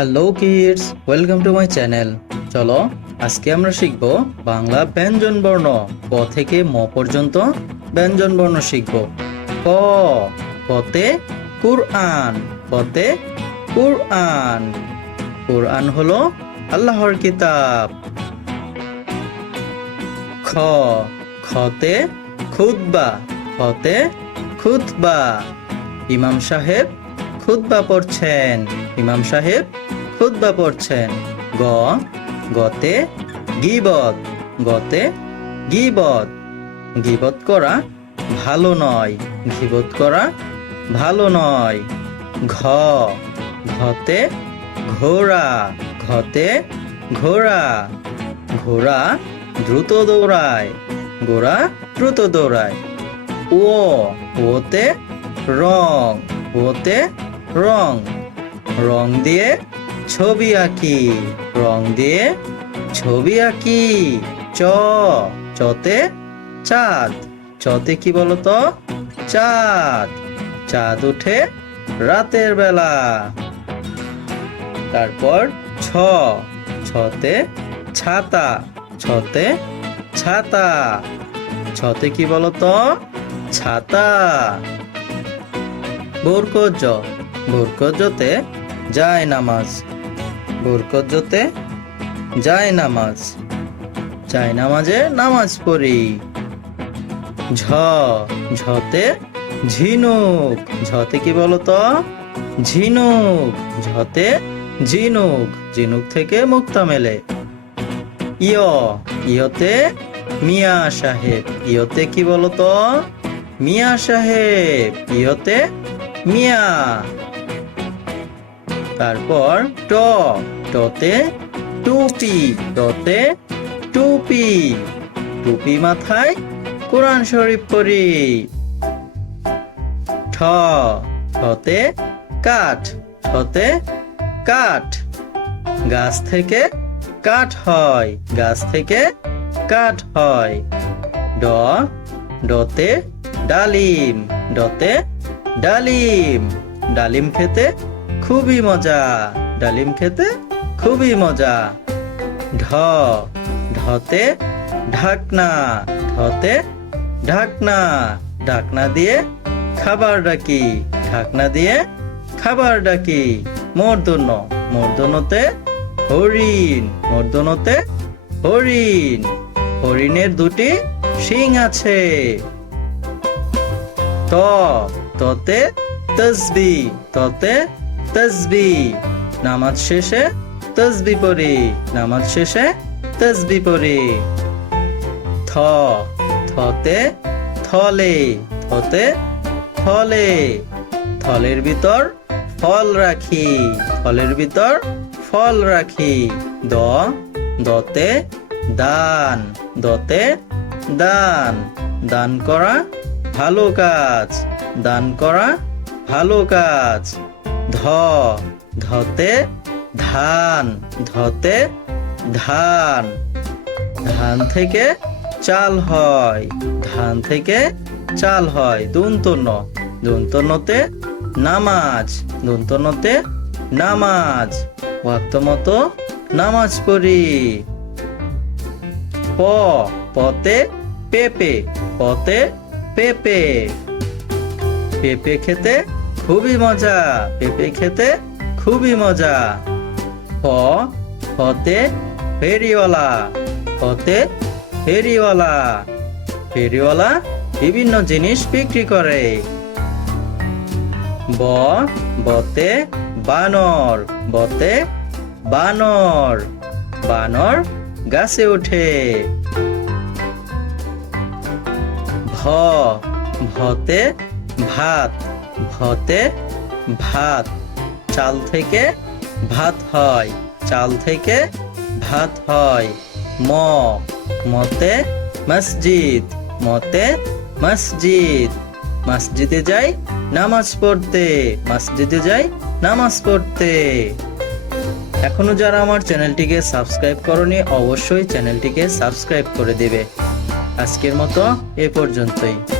Hello kids welcome to my channel চলো, আজকে আমরা শিখব বাংলা ব্যঞ্জন বর্ণ। ক থেকে ম পর্যন্ত ব্যঞ্জন বর্ণ শিখব। ক কতে কুরআন কতে কুরআন। কুরআন হলো আল্লাহর কিতাব। খ, খতে খুতবা খতে খুতবা। ইমাম সাহেব খুতবা পড়ছেন। ইমাম সাহেব খুতবা পড়ছেন। গ, গতে গিবত গতে গিবত। গিবত করা ভালো নয়, গিবত করা ভালো নয়। ঘ, ঘতে ঘোড়া ঘতে ঘোড়া। ঘোড়া দ্রুত দৌড়ায়, ঘোড়া দ্রুত দৌড়ায়। ও, ওতে রং ওতে রং। রং দিয়ে ছবি আঁকি। রং দিয়ে ছবি আঁকি। চ, চতে চাঁদ। চতে কি বলতো? চাঁদ। চাঁদ উঠে রাতের বেলা। তারপর ছ, ছতে ছাতা। ছতে ছাতা। ছতে কি বলতো? ছাতা। বরকজ বরকজতে যায় নামাজ। বরকজতে যায় নামাজ। যায় নামাজে নামাজ পড়ি। ঝ, ঝতে ঝিনুক। ঝতে কি বলতো? ঝিনুক। ঝতে ঝিনুক। ঝিনুক থেকে মুক্তা মেলে। ইয়, ইয়তে মিয়া সাহেব। ইয়তে কি বলতো? মিয়া সাহেব। ইয়তে মিয়া। তারপর ট, টতে টুপি টতে টুপি। টুপি মাথায় কোরআন শরীফ পড়ি। ঠ, ঠতে কাঠ ঠতে কাঠ। গাছ থেকে কাঠ হয়, গাছ থেকে কাঠ হয়। ড, ডতে ডালিম ডতে ডালিম। ডালিম খেতে খুবই মজা। ডালিম খেতে খুবই মজা। ঢ, ঢতে ঢাকনা ঢতে ঢাকনা। ঢাকনা দিয়ে খাবার ডাকি, ঢাকনা দিয়ে খাবার ডাকি। মর্দন মর্দনতে হরিণ মর্দনতে হরিণ। হরিণের দুটি শিং আছে। ত, ততে তসবি, ততে তসবি নামাজ শেষে তসবি পড়ি। নামাজ শেষে তসবি পড়ি। থ, থতে থলে থতে থলে। থলের ভিতর ফল রাখি। ফলের ভিতর ফল রাখি। দ, দতে দান। দতে দান। দান করা ভালো কাজ। দান করা ভালো কাজ। ধ, ধতে ধান ধতে ধান। ধান থেকে চাল হয়, ধান থেকে চাল হয়, দুন্তন্য। দুন্তন্যতে নামাজ দুন্তন্যতে নামাজ। ওয়াক্ত মতো নামাজ পড়ি। প, পতে পেপে পতে পেপে। পেঁপে খেতে খুবই মজা। পেঁপে খেতে খুবই মজা। হ, হতে ফেরিওয়ালা হতে ফেরিওয়ালা। ফেরিওয়ালা বিভিন্ন জিনিস বিক্রি করে। ব, বতে বানর বতে বানর। বানর গাছে ওঠে। ভ, ভতে ভাত। ভতে ভাত, চাল থেকে ভাত হয়, চাল থেকে ভাত হয়। ম, মতে মসজিদ মতে মসজিদ। মসজিদে যাই নামাজ পড়তে, মসজিদে যাই নামাজ পড়তে। এখনও যারা আমার চ্যানেলটিকে সাবস্ক্রাইব করনি, অবশ্যই চ্যানেলটিকে সাবস্ক্রাইব করে দেবে। আজকের মতো এ পর্যন্তই।